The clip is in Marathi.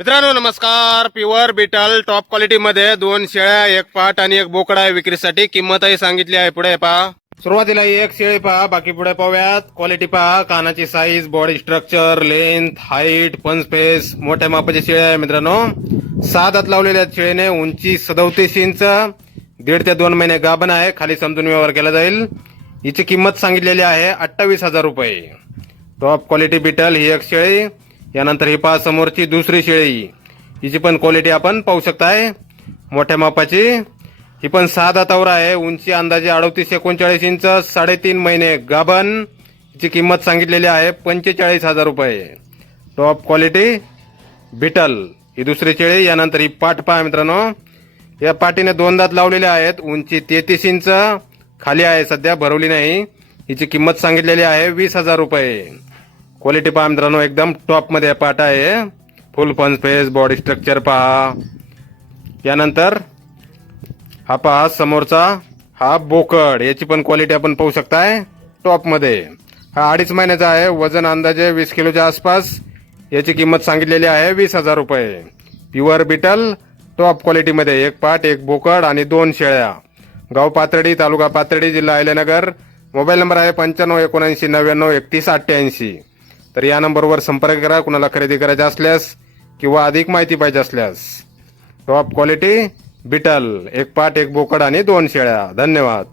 मित्रांनो नमस्कार. प्युअर बिटल टॉप क्वालिटी मध्ये 2 शेळ्या, 1 पाट आणि 1 बोकडा आहे विक्रीसाठी. किंमतही सांगितली आहे. पुढे पहा. सुरुवातीला ही 1 शेळी पहा, बाकी पुढे पाहूयात. क्वालिटी पहा, कानाची size, body structure, length, height, पंच फेस, मोठ्या मापाची शेळी आहे मित्रांनो. 6 दात लावलेल्या शेळीने, उंची 37 इंच, 1.5 ते 2 महिने गाभण आहे. खाली समजून व्यवहार केला जाईल. हिची किंमत सांगितलेली आहे 28,000 रुपये. टॉप क्वालिटी बिटल ही 1 शेळी. यानंतर ही पहा समोरची दुसरी शेळी. हिची पण क्वालिटी आपण पाहू शकताय, मोठ्या मापाची. ही पण 6 दातावर आहे. उंची अंदाजे 38-39 इंच, 3.5 महिने गाभण. हिची किंमत सांगितलेली आहे 45,000 रुपये. टॉप क्वालिटी बिटल ही दुसरी शेळी. यानंतर ही पाट पहा मित्रांनो. या पाटीने 2 दात लावलेले आहेत. उंची 33 इंच, खाली आहे, सध्या भरवली नाही. हिची किंमत सांगितलेली आहे 20,000 रुपये. क्वालिटी पहा मित्रांनो, एकदम टॉप मध्ये पाट आहे. फुल पंच फेस, बॉडी स्ट्रक्चर पहा. यानंतर हा पहा समोरचा, हा बोकड. याची पण क्वालिटी आपण पाहू शकताय, टॉप मध्ये. हा 2.5 महिन्याचा आहे. वजन अंदाजे 20 किलोच्या आसपास. याची किंमत सांगितलेली आहे 20,000 रुपये. प्युअर बिटल टॉप क्वालिटी मध्ये 1 पाट, 1 बोकड आणि 2 शेळ्या. गाव पाथर्डी, तालुका पाथर्डी, जिल्हा अहिल्यानगर. मोबाईल नंबर आहे 9579903188. तर या नंबरवर संपर्क करा कुणाला खरेदी करायचे असल्यास किंवा अधिक माहिती पाहिजे असल्यास. टॉप क्वालिटी बिटल 1 पाट, 1 बोकड आणि 2 शेळ्या. धन्यवाद.